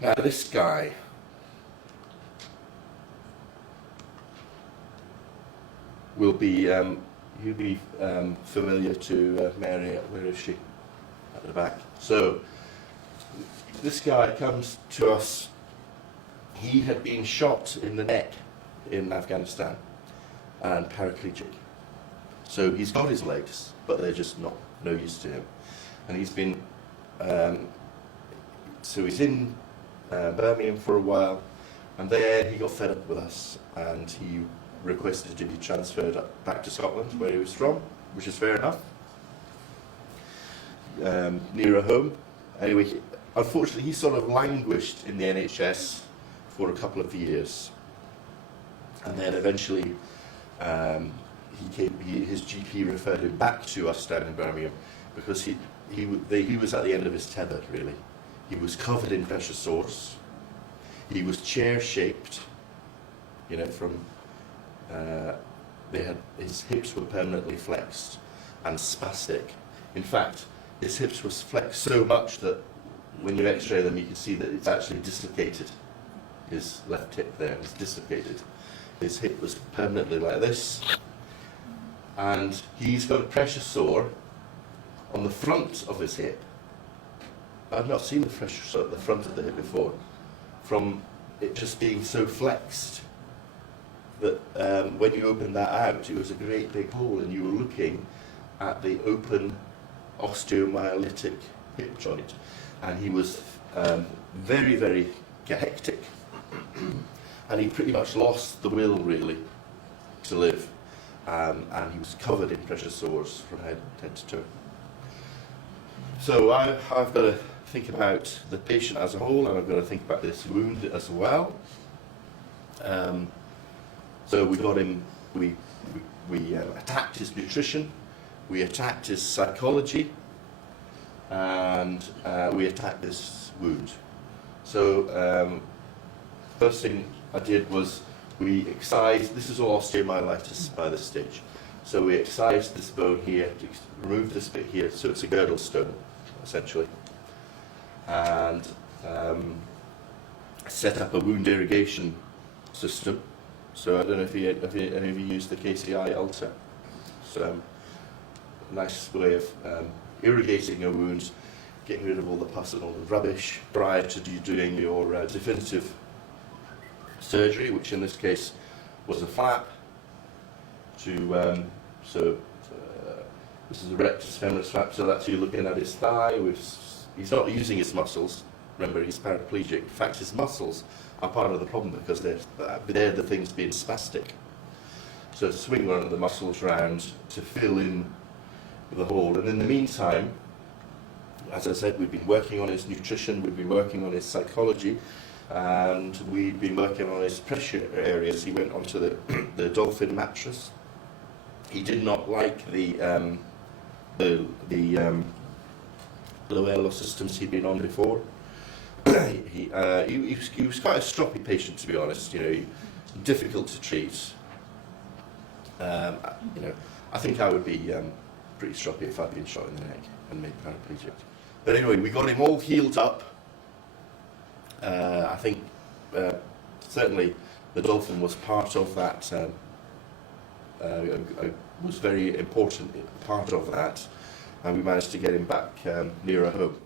Now this guy will be, you'll be familiar to Mary. Where is she? At the back. So this guy comes to us. He had been shot in the neck in Afghanistan and paraplegic. So he's got his legs, but they're just no use to him. And he's been, so he's in Birmingham for a while, and there he got fed up with us, and he requested to be transferred back to Scotland, where he was from, which is fair enough, nearer home. Anyway, unfortunately, he sort of languished in the NHS for a couple of years, and then eventually his GP referred him back to us down in Birmingham because he was at the end of his tether, really. He was covered in pressure sores. He was chair-shaped, you know, from his hips were permanently flexed and spastic. In fact, his hips were flexed so much that when you x-ray them, you can see that it's actually dislocated. His left hip there is dislocated. His hip was permanently like this, and he's got a pressure sore on the front of his hip. I've not seen the pressure sore at the front of the hip before, from it just being so flexed that when you opened that out, it was a great big hole, and you were looking at the open osteomyelitic hip joint, and he was very, very hectic, and he pretty much lost the will, really, to live, and he was covered in pressure sores from head to toe. So I've got to think about the patient as a whole, and I've got to think about this wound as well. So we got him, we attacked his nutrition, we attacked his psychology, and we attacked this wound. So first thing I did was we excised, this is all osteomyelitis by this stage, so we excised this bone here, removed this bit here, so it's a girdle stone, essentially, and set up a wound irrigation system. So I don't know if any of you used the KCI Ultra. So a nice way of irrigating your wounds, getting rid of all the pus and all the rubbish prior to you doing your definitive surgery, which in this case was a flap. This is a rectus femoris flap, so that's you looking at his thigh. He's not using his muscles. Remember, he's paraplegic. In fact, his muscles are part of the problem because they're the things being spastic. So swing one of the muscles round to fill in the hole. And in the meantime, as I said, we've been working on his nutrition, we've been working on his psychology, and we've been working on his pressure areas. He went onto the Dolphin mattress. He did not like the low airlock systems he'd been on before. He was quite a stroppy patient, to be honest. You know, difficult to treat. You know, I think I would be pretty stroppy if I'd been shot in the neck and made paraplegic. But anyway, we got him all healed up. I think certainly the Dolphin was part of that. Was very important part of that, and we managed to get him back nearer home.